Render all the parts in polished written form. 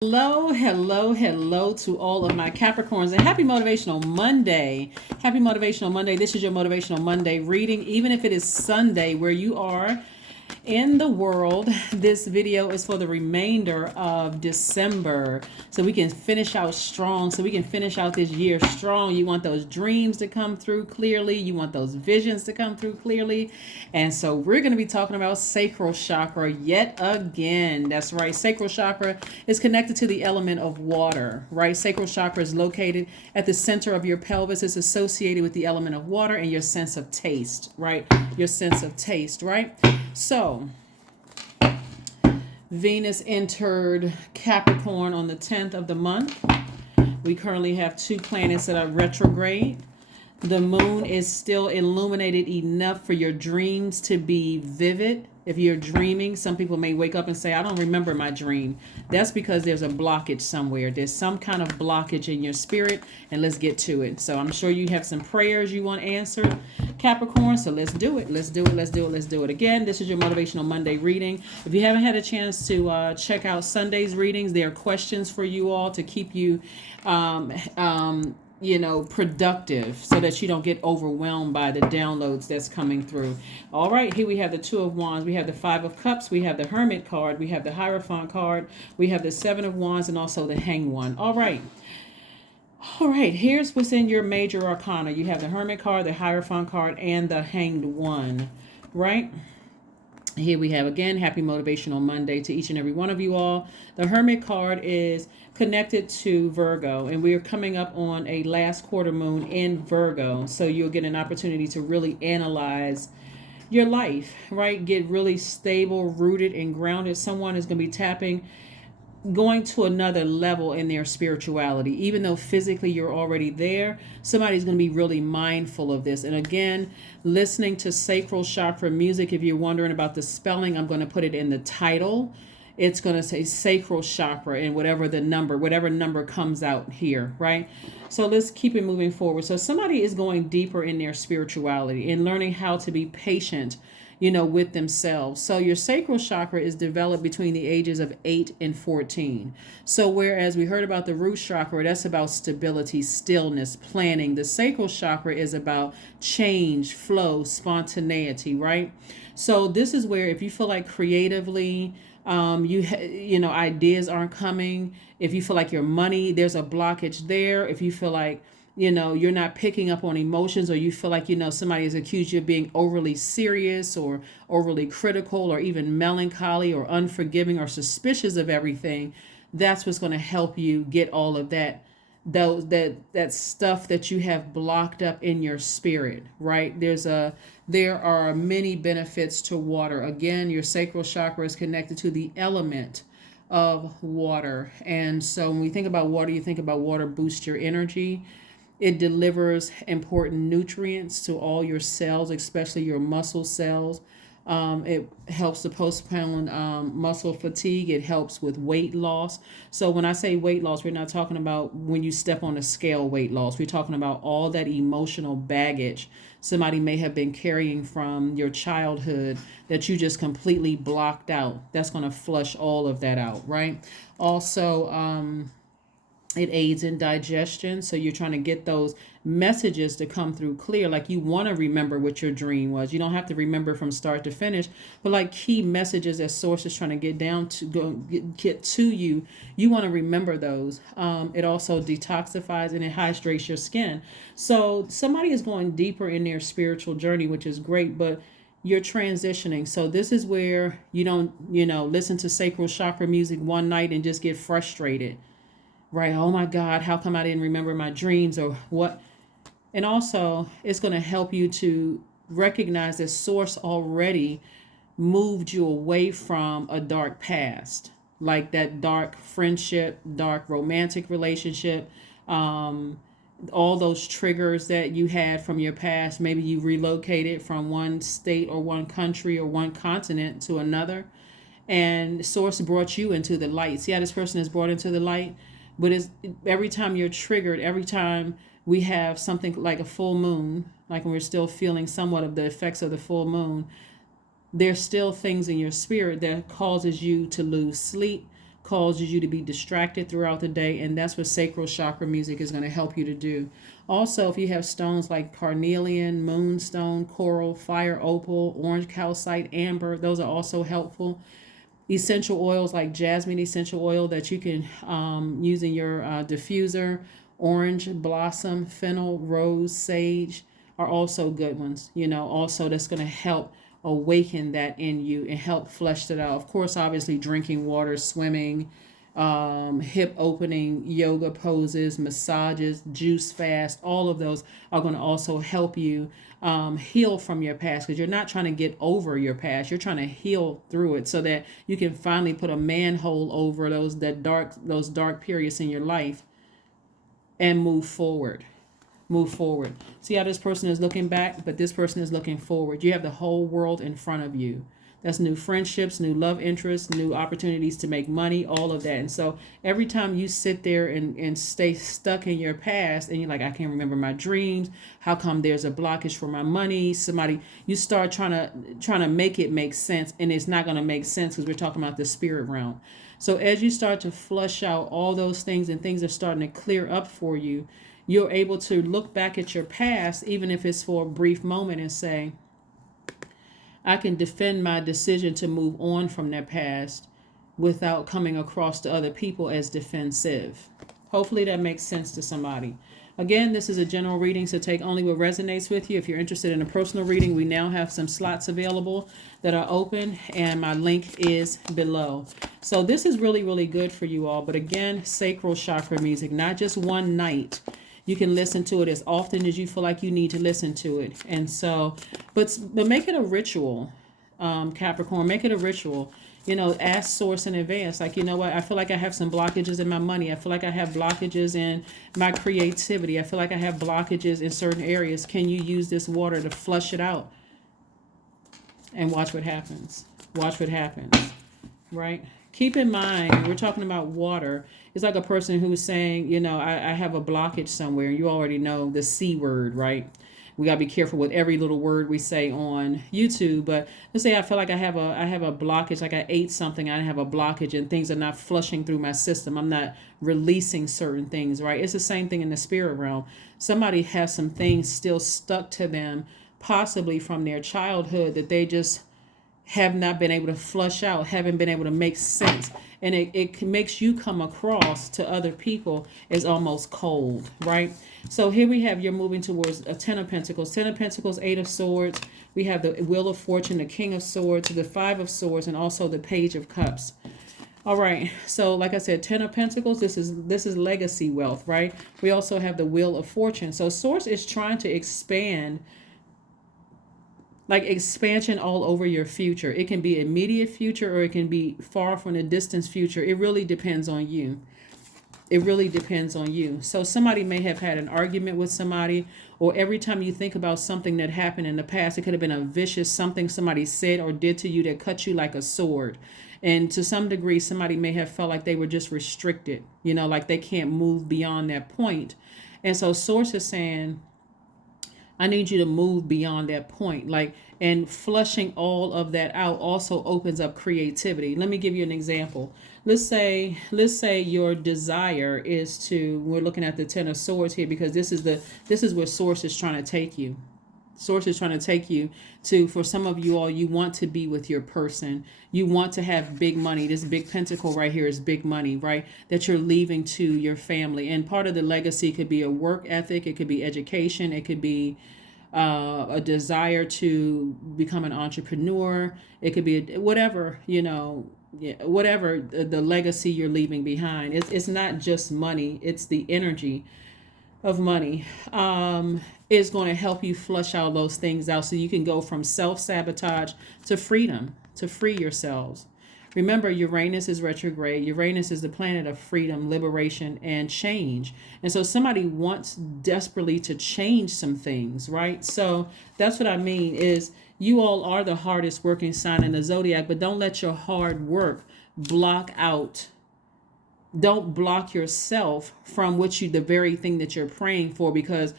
Hello, hello, hello to all of my Capricorns and happy Motivational Monday. Happy Motivational Monday. This is your Motivational Monday reading, even if it is Sunday where you are in the world. This video is for the remainder of December so we can finish out strong, so we can finish out this year strong. You want those dreams to come through clearly, you want those visions to come through clearly, and so we're going to be talking about sacral chakra yet again. That's right, sacral chakra is connected to the element of water, right? Sacral chakra is located at the center of your pelvis. It's associated with the element of water and your sense of taste, right? Your sense of taste, right? So, Venus entered Capricorn on the 10th of the month. We currently have two planets that are retrograde. The moon is still illuminated enough for your dreams to be vivid. If you're dreaming, some people may wake up and say, I don't remember my dream. That's because there's a blockage somewhere. There's some kind of blockage in your spirit, and let's get to it. So I'm sure you have some prayers you want answered, Capricorn. So let's do it. Let's do it. Let's do it. Let's do it. Again, this is your Motivational Monday reading. If you haven't had a chance to check out Sunday's readings, there are questions for you all to keep you productive so that you don't get overwhelmed by the downloads that's coming through. All right, here we have the Two of Wands, we have the Five of Cups, we have the Hermit card, we have the Hierophant card, we have the Seven of Wands, and also the Hanged One. All right, here's what's in your major arcana. You have the Hermit card, the Hierophant card, and the Hanged One, right? Here we have, again, happy Motivational Monday to each and every one of you all. The Hermit card is connected to Virgo, and we are coming up on a last quarter moon in Virgo. So you'll get an opportunity to really analyze your life, right? Get really stable, rooted, and grounded. Someone is going to be going to another level in their spirituality. Even though physically you're already there, somebody's going to be really mindful of this. And again, listening to sacral chakra music, if you're wondering about the spelling, I'm going to put it in the title. It's going to say sacral chakra and whatever number comes out here, right? So let's keep it moving forward. So somebody is going deeper in their spirituality and learning how to be patient, with themselves. So your sacral chakra is developed between the ages of 8 and 14. So whereas we heard about the root chakra, that's about stability, stillness, planning. The sacral chakra is about change, flow, spontaneity, right? So this is where if you feel like creatively, ideas aren't coming. If you feel like your money, there's a blockage there. If you feel like you're not picking up on emotions, or you feel like, somebody has accused you of being overly serious or overly critical or even melancholy or unforgiving or suspicious of everything, that's what's going to help you get all of that stuff that you have blocked up in your spirit, right? There are many benefits to water. Again, your sacral chakra is connected to the element of water. And so when we think about water, you think about water boosts your energy. It delivers important nutrients to all your cells, especially your muscle cells. It helps to postpone muscle fatigue. It helps with weight loss. So when I say weight loss, we're not talking about when you step on a scale weight loss. We're talking about all that emotional baggage somebody may have been carrying from your childhood that you just completely blocked out. That's going to flush all of that out, right? Also, it aids in digestion. So you're trying to get those messages to come through clear. Like you want to remember what your dream was. You don't have to remember from start to finish, but like key messages that source is trying to get to you. You want to remember those. It also detoxifies and it hydrates your skin. So somebody is going deeper in their spiritual journey, which is great, but you're transitioning. So this is where you don't, listen to sacral chakra music one night and just get frustrated. Right? Oh my God, how come I didn't remember my dreams or what? And also, it's going to help you to recognize that source already moved you away from a dark past, like that dark friendship, dark romantic relationship, all those triggers that you had from your past. Maybe you relocated from one state or one country or one continent to another, and source brought you into the light. See how this person is brought into the light? But it's every time you're triggered, every time we have something like a full moon, like when we're still feeling somewhat of the effects of the full moon, there's still things in your spirit that causes you to lose sleep, causes you to be distracted throughout the day, and that's what sacral chakra music is going to help you to do. Also, if you have stones like carnelian, moonstone, coral, fire opal, orange calcite, amber, those are also helpful. Essential oils like jasmine essential oil that you can use in your diffuser, orange blossom, fennel, rose, sage are also good ones. Also that's going to help awaken that in you and help flesh that out. Of course, obviously drinking water, swimming, hip opening, yoga poses, massages, juice fast, all of those are going to also help you heal from your past, because you're not trying to get over your past. You're trying to heal through it so that you can finally put a manhole over those dark periods in your life and move forward. See how this person is looking back, but this person is looking forward. You have the whole world in front of you. That's new friendships, new love interests, new opportunities to make money, all of that. And so every time you sit there and stay stuck in your past and you're like, I can't remember my dreams. How come there's a blockage for my money? You start trying to make it make sense, and it's not going to make sense because we're talking about the spirit realm. So as you start to flush out all those things and things are starting to clear up for you, you're able to look back at your past, even if it's for a brief moment, and say, I can defend my decision to move on from that past without coming across to other people as defensive. Hopefully that makes sense to somebody. Again, this is a general reading, so take only what resonates with you. If you're interested in a personal reading, we now have some slots available that are open, and my link is below. So this is really, really good for you all. But again, sacral chakra music, not just one night. You can listen to it as often as you feel like you need to listen to it. And so, but make it a ritual, Capricorn. Make it a ritual. Ask source in advance. Like, what? I feel like I have some blockages in my money. I feel like I have blockages in my creativity. I feel like I have blockages in certain areas. Can you use this water to flush it out? And watch what happens. Watch what happens. Right? Keep in mind, we're talking about water. It's like a person who's saying, I have a blockage somewhere. You already know the C word, right? We got to be careful with every little word we say on YouTube. But let's say I feel like I have a blockage, like I ate something, I have a blockage and things are not flushing through my system. I'm not releasing certain things, right? It's the same thing in the spirit realm. Somebody has some things still stuck to them, possibly from their childhood, that they just have not been able to flush out, haven't been able to make sense. And it makes you come across to other people as almost cold, right? So here we have, you're moving towards a 10 of Pentacles. 10 of Pentacles, 8 of Swords. We have the Wheel of Fortune, the King of Swords, the 5 of Swords, and also the Page of Cups. All right, so like I said, 10 of Pentacles, this is legacy wealth, right? We also have the Wheel of Fortune. So Source is trying to expand, like expansion all over your future. It can be immediate future or it can be far from the distant future. It really depends on you. It really depends on you. So somebody may have had an argument with somebody, or every time you think about something that happened in the past, it could have been a vicious something somebody said or did to you that cut you like a sword. And to some degree, somebody may have felt like they were just restricted, like they can't move beyond that point. And so Source is saying, I need you to move beyond that point. And flushing all of that out also opens up creativity. Let me give you an example. Let's say your desire is to, we're looking at the 10 of Swords here because this is where Source is trying to take you. Source is trying to take you to, for some of you all, you want to be with your person. You want to have big money. This big pentacle right here is big money, right? That you're leaving to your family. And part of the legacy could be a work ethic. It could be education. It could be a desire to become an entrepreneur. It could be whatever, whatever the legacy you're leaving behind. It's not just money. It's the energy of money. Is going to help you flush all those things out so you can go from self-sabotage to freedom, to free yourselves. Remember, Uranus is retrograde. Uranus is the planet of freedom, liberation, and change. And so somebody wants desperately to change some things, right? So that's what I mean is you all are the hardest working sign in the zodiac, but don't let your hard work block out. Don't block yourself from the very thing that you're praying for, because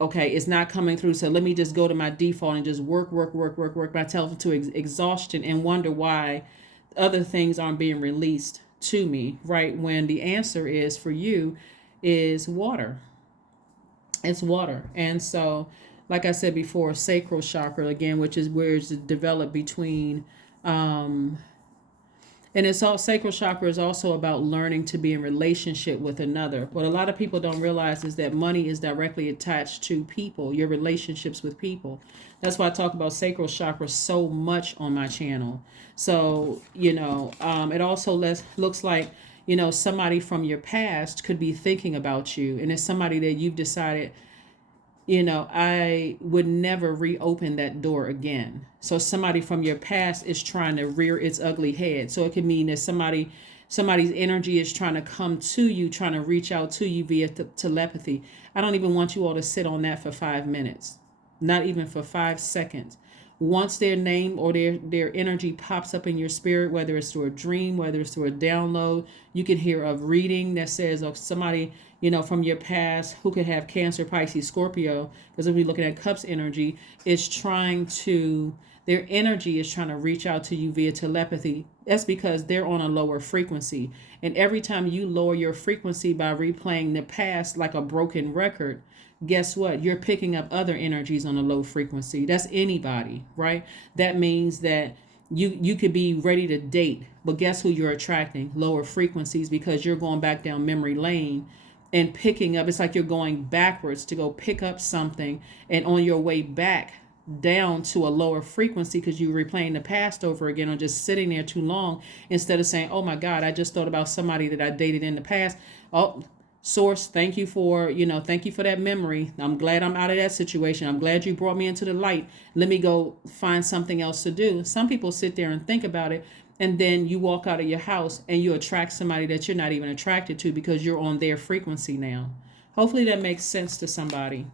okay, it's not coming through. So let me just go to my default and just work myself to exhaustion and wonder why other things aren't being released to me, right? When the answer is for you is water. It's water. And so, like I said before, sacral chakra, again, which is where it's developed between, and it's all sacral chakra is also about learning to be in relationship with another. What a lot of people don't realize is that money is directly attached to people, your relationships with people. That's why I talk about sacral chakra so much on my channel. So, it also looks like, somebody from your past could be thinking about you. And it's somebody that you've decided, I would never reopen that door again. So somebody from your past is trying to rear its ugly head. So it could mean that somebody's energy is trying to come to you, trying to reach out to you via telepathy. I don't even want you all to sit on that for 5 minutes, not even for 5 seconds. Once their name or their energy pops up in your spirit, whether it's through a dream, whether it's through a download, you can hear a reading that says of somebody, from your past who could have Cancer, Pisces, Scorpio, because if we're looking at Cups energy, their energy is trying to reach out to you via telepathy. That's because they're on a lower frequency. And every time you lower your frequency by replaying the past like a broken record, guess what? You're picking up other energies on a low frequency. That's anybody, right? That means that you could be ready to date, but guess who you're attracting? Lower frequencies, because you're going back down memory lane and picking up. It's like you're going backwards to go pick up something, and on your way back down to a lower frequency because you're replaying the past over again or just sitting there too long, instead of saying, oh my God, I just thought about somebody that I dated in the past. Oh, source, thank you for that memory. I'm glad I'm out of that situation. I'm glad you brought me into the light. Let me go find something else to do. Some people sit there and think about it, and then you walk out of your house and you attract somebody that you're not even attracted to because you're on their frequency now. Hopefully that makes sense to somebody.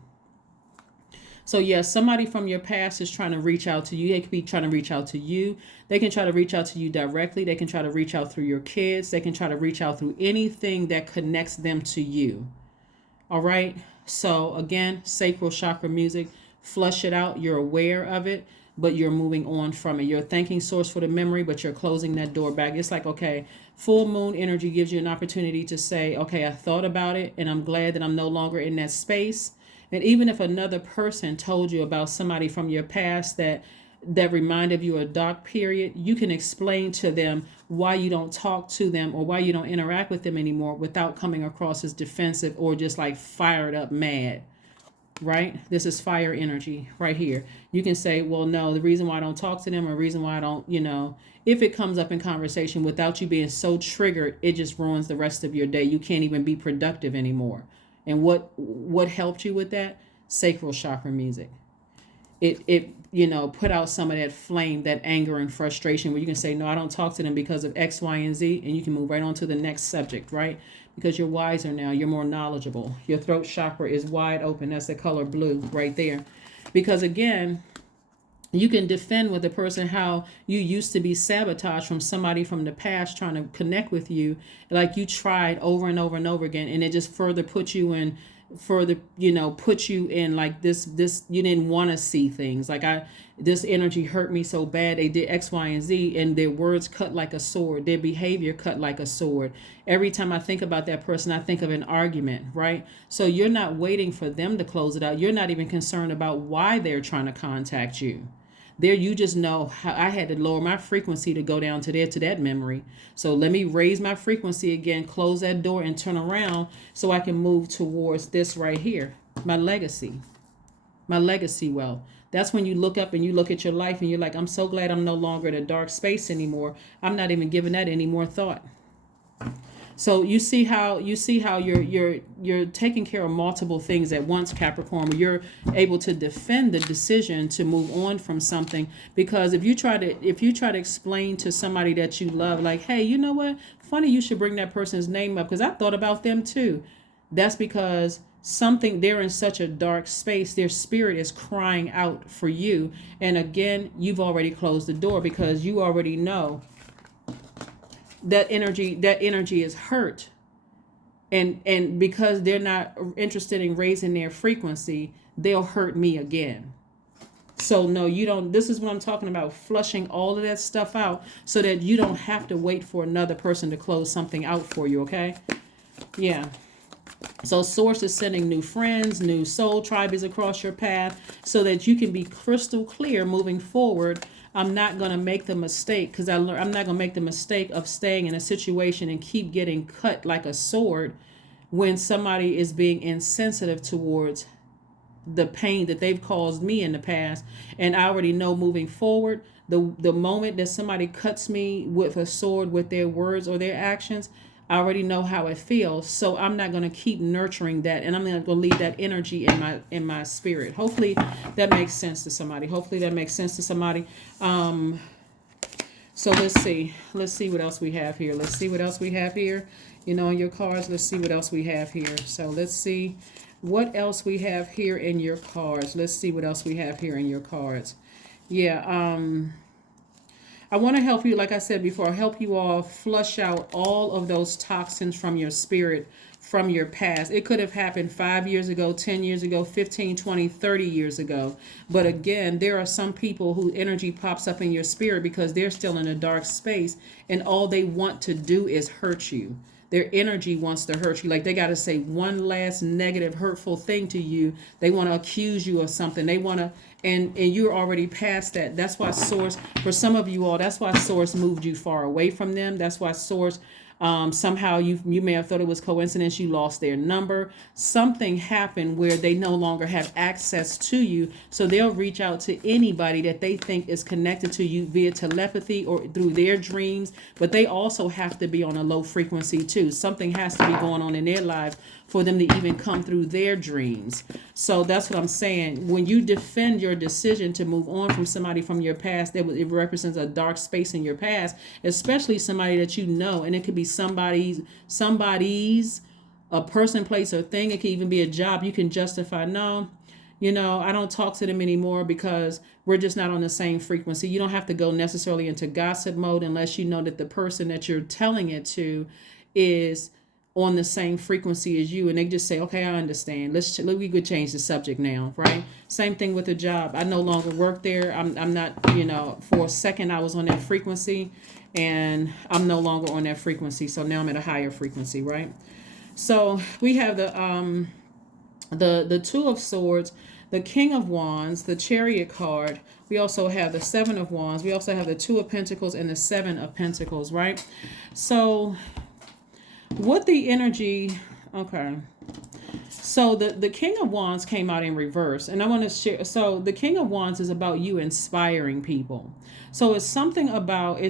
So yes, somebody from your past is trying to reach out to you. They could be trying to reach out to you. They can try to reach out to you directly. They can try to reach out through your kids. They can try to reach out through anything that connects them to you. All right. So again, sacral chakra music, flush it out. You're aware of it, but you're moving on from it. You're thanking source for the memory, but you're closing that door back. It's like, okay, full moon energy gives you an opportunity to say, okay, I thought about it and I'm glad that I'm no longer in that space. And even if another person told you about somebody from your past that reminded you of a dark period, you can explain to them why you don't talk to them or why you don't interact with them anymore without coming across as defensive or just like fired up mad, right? This is fire energy right here. You can say, well, no, the reason why I don't talk to them or the reason why I don't, if it comes up in conversation without you being so triggered, it just ruins the rest of your day. You can't even be productive anymore. And what helped you with that? Sacral chakra music. It put out some of that flame, that anger and frustration where you can say, no, I don't talk to them because of X, Y, and Z. And you can move right on to the next subject, right? Because you're wiser now. You're more knowledgeable. Your throat chakra is wide open. That's the color blue right there. Because again, you can defend with a person how you used to be sabotaged from somebody from the past trying to connect with you, like you tried over and over and over again, and it just further put you in like this you didn't want to see things like this energy hurt me so bad, they did X, Y, and Z, and their words cut like a sword, their behavior cut like a sword. Every time I think about that person, I think of an argument, right? So you're not waiting for them to close it out. You're not even concerned about why they're trying to contact you. There, you just know how I had to lower my frequency to go down to that memory. So let me raise my frequency again, close that door and turn around so I can move towards this right here, my legacy wealth. That's when you look up and you look at your life and you're like, I'm so glad I'm no longer in a dark space anymore. I'm not even giving that any more thought. So you see how you're taking care of multiple things at once, Capricorn, where you're able to defend the decision to move on from something. Because if you try to explain to somebody that you love, like, hey, you know what? Funny you should bring that person's name up because I thought about them too. That's because they're in such a dark space. Their spirit is crying out for you. And again, you've already closed the door because you already know that energy is hurt, and because they're not interested in raising their frequency, they'll hurt me again. So no, you don't. This is what I'm talking about, flushing all of that stuff out so that you don't have to wait for another person to close something out for you, okay? Yeah. So source is sending new friends, new soul tribes across your path so that you can be crystal clear moving forward. I'm not going to make the mistake because I'm not going to make the mistake of staying in a situation and keep getting cut like a sword when somebody is being insensitive towards the pain that they've caused me in the past. And I already know moving forward, the moment that somebody cuts me with a sword with their words or their actions, I already know how it feels. So I'm not going to keep nurturing that, and I'm not going to leave that energy in my spirit. Hopefully that makes sense to somebody. Hopefully that makes sense to somebody. So let's see what else we have here. Let's see what else we have here. You know, in your cards, let's see what else we have here. So let's see what else we have here in your cards. Let's see what else we have here in your cards. Yeah, I want to help you, like I said before, help you all flush out all of those toxins from your spirit, from your past. It could have happened 5 years ago, 10 years ago, 15, 20, 30 years ago. But again, there are some people whose energy pops up in your spirit because they're still in a dark space and all they want to do is hurt you. Their energy wants to hurt you. Like they got to say one last negative, hurtful thing to you. They want to accuse you of something. They want to, and you're already past that. That's why Source, for some of you all, that's why Source moved you far away from them. That's why Source, somehow you may have thought it was coincidence. You lost their number. Something happened where they no longer have access to you. So they'll reach out to anybody that they think is connected to you via telepathy or through their dreams. But they also have to be on a low frequency too. Something has to be going on in their lives for them to even come through their dreams. So that's what I'm saying. When you defend your decision to move on from somebody from your past, it represents a dark space in your past, especially somebody that you know. And it could be somebody's, a person, place, or thing. It could even be a job. You can justify, no, you know, I don't talk to them anymore because we're just not on the same frequency. You don't have to go necessarily into gossip mode unless you know that the person that you're telling it to is on the same frequency as you, and they just say, okay, I understand. We could change the subject now, right? Same thing with a job. I no longer work there. I'm not, you know, for a second I was on that frequency and I'm no longer on that frequency. So now I'm at a higher frequency, right? So we have the Two of Swords, the King of Wands, the Chariot card. We also have the Seven of Wands. We also have the Two of Pentacles and the Seven of Pentacles, right? So what the energy, okay. So the King of Wands came out in reverse, and I want to share. So the King of Wands is about you inspiring people. So it's something about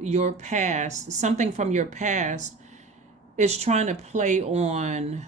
your past, something from your past is trying to play on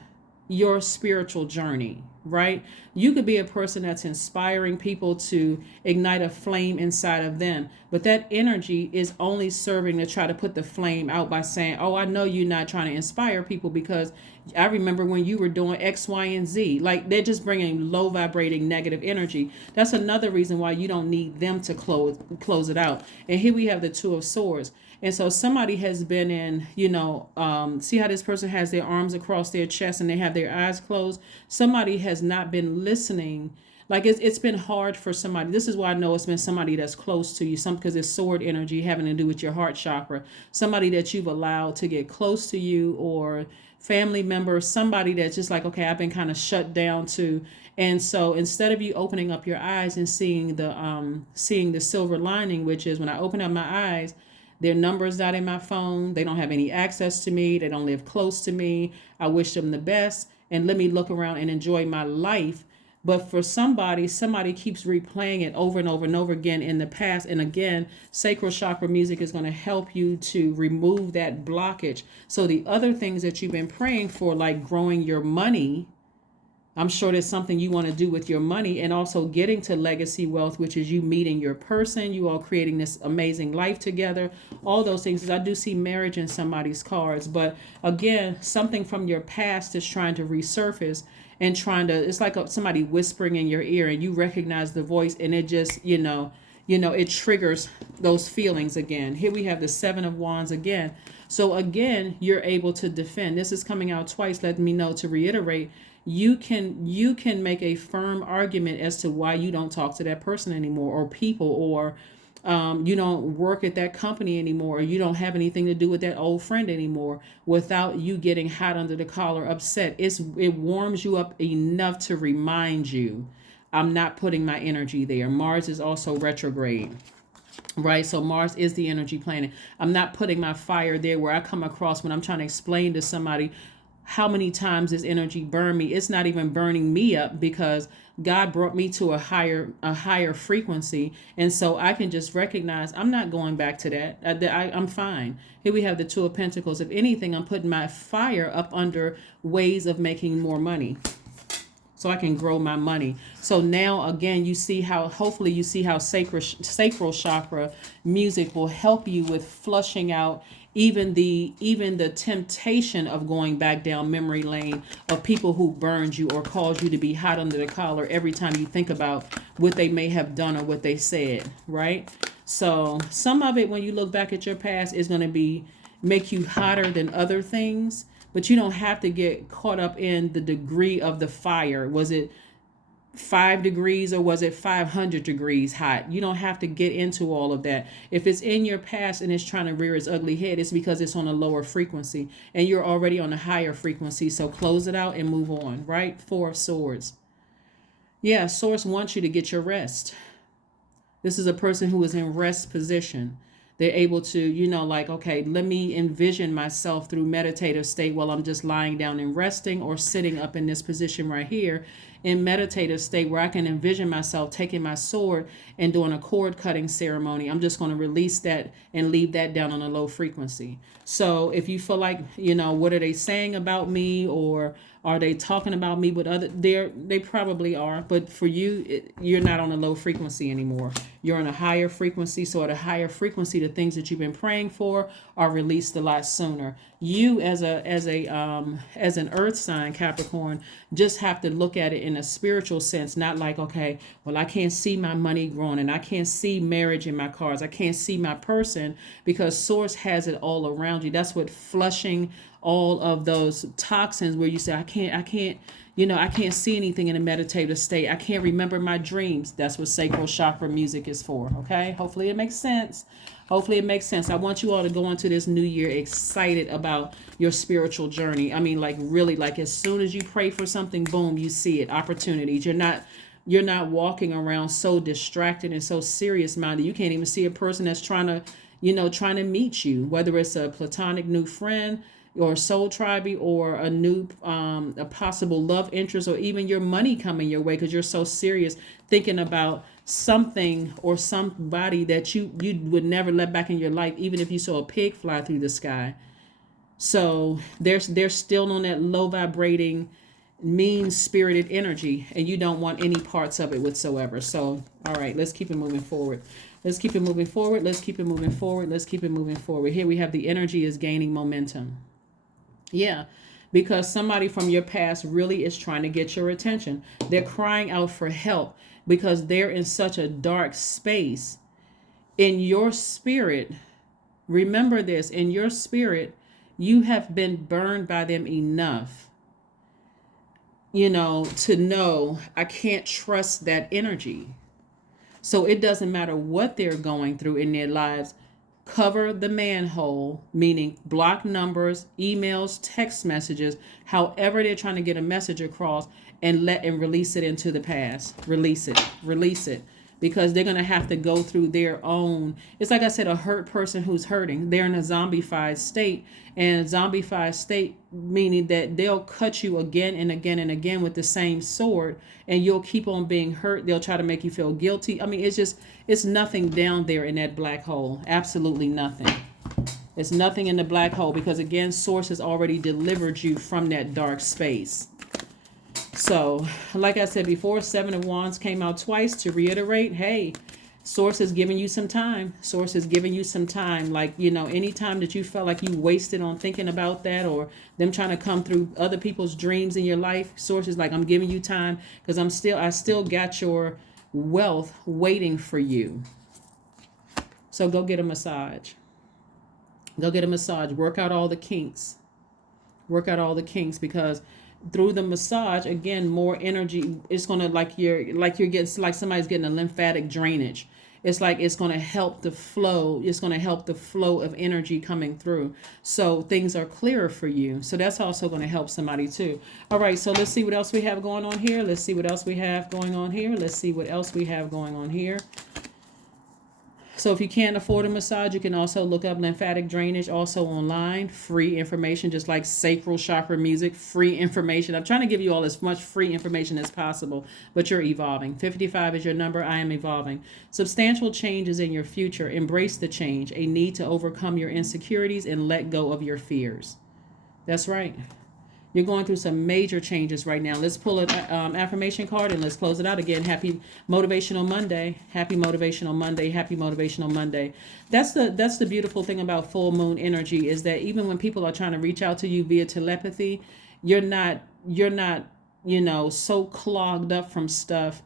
your spiritual journey, right? You could be a person that's inspiring people to ignite a flame inside of them, but that energy is only serving to try to put the flame out by saying, oh, I know you're not trying to inspire people because I remember when you were doing X, Y, and Z. Like they're just bringing low vibrating negative energy. That's another reason why you don't need them to close it out. And here we have the Two of Swords. And so somebody has been in, you know, see how this person has their arms across their chest and they have their eyes closed. Somebody has not been listening. Like it's been hard for somebody. This is why I know it's been somebody that's close to you. Because it's sword energy having to do with your heart chakra. Somebody that you've allowed to get close to you, or family member, somebody that's just like, okay, I've been kind of shut down to. And so instead of you opening up your eyes and seeing the silver lining, which is when I open up my eyes, their number's not in my phone. They don't have any access to me. They don't live close to me. I wish them the best. And let me look around and enjoy my life. But for somebody keeps replaying it over and over and over again in the past. And again, sacral chakra music is going to help you to remove that blockage. So the other things that you've been praying for, like growing your money, I'm sure there's something you want to do with your money, and also getting to legacy wealth, which is you meeting your person, you all creating this amazing life together, all those things. I do see marriage in somebody's cards, but again, something from your past is trying to resurface and it's like somebody whispering in your ear and you recognize the voice, and it just, you know, it triggers those feelings again. Here we have the Seven of Wands again. So again, you're able to defend. This is coming out twice, letting me know to reiterate. You can make a firm argument as to why you don't talk to that person anymore, or people, or you don't work at that company anymore, or you don't have anything to do with that old friend anymore, without you getting hot under the collar, upset. It warms you up enough to remind you, I'm not putting my energy there. Mars is also retrograde, right? So Mars is the energy planet. I'm not putting my fire there, where I come across when I'm trying to explain to somebody how many times this energy burned me. It's not even burning me up, because God brought me to a higher frequency, and so I can just recognize I'm not going back to that. I'm fine. Here we have the Two of Pentacles. If anything, I'm putting my fire up under ways of making more money, so I can grow my money. So now again, hopefully you see how sacral chakra music will help you with flushing out even the temptation of going back down memory lane of people who burned you or caused you to be hot under the collar every time you think about what they may have done or what they said, right? So some of it, when you look back at your past, is going to make you hotter than other things. But you don't have to get caught up in the degree of the fire. Was it 5 degrees or was it 500 degrees hot? You don't have to get into all of that. If it's in your past and it's trying to rear its ugly head, it's because it's on a lower frequency and you're already on a higher frequency. So close it out and move on, right? 4 of Swords. Yeah, Source wants you to get your rest. This is a person who is in rest position. They're able to, okay, let me envision myself through meditative state while I'm just lying down and resting, or sitting up in this position right here in meditative state, where I can envision myself taking my sword and doing a cord cutting ceremony. I'm just going to release that and leave that down on a low frequency. So if you feel like, what are they saying about me, or are they talking about me with other, they probably are, but for you, you're not on a low frequency anymore. You're on a higher frequency. So at a higher frequency, the things that you've been praying for are released a lot sooner. You as an earth sign, Capricorn, just have to look at it in a spiritual sense, not like, okay, well, I can't see my money growing and I can't see marriage in my cards. I can't see my person, because Source has it all around you. That's what flushing all of those toxins, where you say, I can't see anything in a meditative state. I can't remember my dreams. That's what sacral chakra music is for. Okay. Hopefully it makes sense. I want you all to go into this new year excited about your spiritual journey. I mean, really, as soon as you pray for something, boom, you see it. Opportunities. You're not walking around so distracted and so serious minded. You can't even see a person that's trying to meet you, whether it's a platonic new friend, or soul tribe, or a new a possible love interest, or even your money coming your way, because you're so serious thinking about something or somebody that you would never let back in your life, even if you saw a pig fly through the sky. So they're still on that low vibrating, mean spirited energy, and you don't want any parts of it whatsoever. So all right, let's keep it moving forward. Let's keep it moving forward. Here we have the energy is gaining momentum. Yeah, because somebody from your past really is trying to get your attention. They're crying out for help because they're in such a dark space. In your spirit, remember this, in your spirit, you have been burned by them enough, to know I can't trust that energy. So it doesn't matter what they're going through in their lives. Cover the manhole, meaning block numbers, emails, text messages, however they're trying to get a message across, and release it into the past. Release it. Because they're going to have to go through their own. It's like I said, a hurt person who's hurting. They're in a zombified state. And zombified state meaning that they'll cut you again and again and again with the same sword, and you'll keep on being hurt. They'll try to make you feel guilty. I mean, it's nothing down there in that black hole. Absolutely nothing. It's nothing in the black hole, because again, Source has already delivered you from that dark space. So, like I said before, 7 of Wands came out twice to reiterate, hey, Source is giving you some time. Like, anytime that you felt like you wasted on thinking about that, or them trying to come through other people's dreams in your life, Source is like, I'm giving you time, because I still got your wealth waiting for you. So go get a massage. Go get a massage. Work out all the kinks. Work out all the kinks, because through the massage, again, more energy. It's gonna, like you're getting, like somebody's getting a lymphatic drainage. It's like it's gonna help the flow. It's gonna help the flow of energy coming through, so things are clearer for you. So that's also gonna help somebody too. All right, so let's see what else we have going on here. Let's see what else we have going on here. Let's see what else we have going on here. So if you can't afford a massage, you can also look up lymphatic drainage also online. Free information, just like sacral chakra music, free information. I'm trying to give you all as much free information as possible, but you're evolving. 55 is your number. I am evolving. Substantial changes in your future. Embrace the change. A need to overcome your insecurities and let go of your fears. That's right. You're going through some major changes right now. Let's pull an affirmation card and let's close it out again. Happy Motivational Monday. Happy Motivational Monday. Happy Motivational Monday. That's the beautiful thing about full moon energy, is that even when people are trying to reach out to you via telepathy, you're not so clogged up from stuff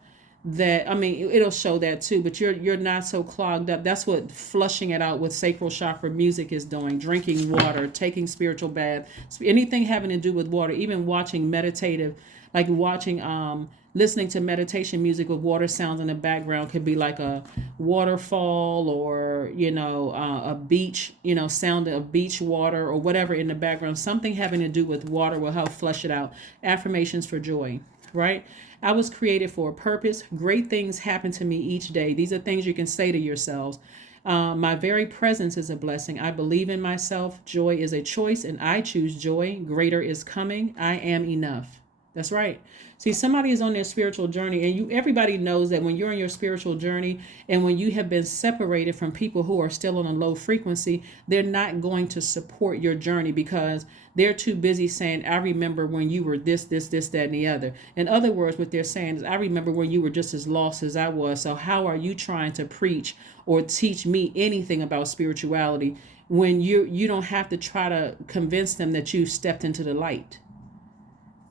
that, I mean, it'll show that too, but you're not so clogged up. That's what flushing it out with sacral chakra music is doing. Drinking water, taking spiritual bath, anything having to do with water, even watching meditative, like listening to meditation music with water sounds in the background, could be like a waterfall or a beach, sound of beach water or whatever in the background. Something having to do with water will help flush it out. Affirmations for joy, right? I was created for a purpose. Great things happen to me each day. These are things you can say to yourselves. My very presence is a blessing. I believe in myself. Joy is a choice, and I choose joy. Greater is coming. I am enough. That's right. See, somebody is on their spiritual journey, and everybody knows that when you're on your spiritual journey and when you have been separated from people who are still on a low frequency, they're not going to support your journey because they're too busy saying, I remember when you were this, that, and the other. In other words, what they're saying is, I remember when you were just as lost as I was. So how are you trying to preach or teach me anything about spirituality when you don't have to try to convince them that you've stepped into the light?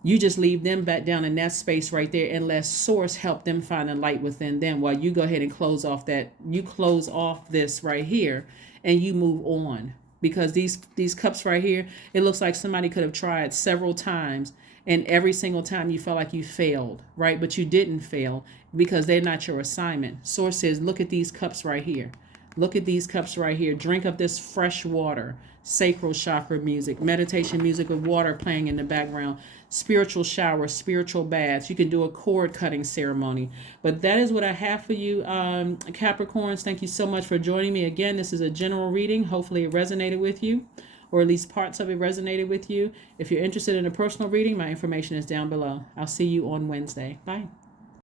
You just leave them back down in that space right there and let source help them find a light within them, while you go ahead and close off this right here and you move on. Because these cups right here, it looks like somebody could have tried several times, and every single time you felt like you failed, right? But you didn't fail because they're not your assignment. Source says, look at these cups right here. Look at these cups right here. Drink of this fresh water. Sacral chakra music, meditation music with water playing in the background, spiritual shower, spiritual baths. You can do a cord cutting ceremony. But that is what I have for you, Capricorns. Thank you so much for joining me. Again, this is a general reading. Hopefully it resonated with you, or at least parts of it resonated with you. If you're interested in a personal reading, my information is down below. I'll see you on Wednesday. Bye.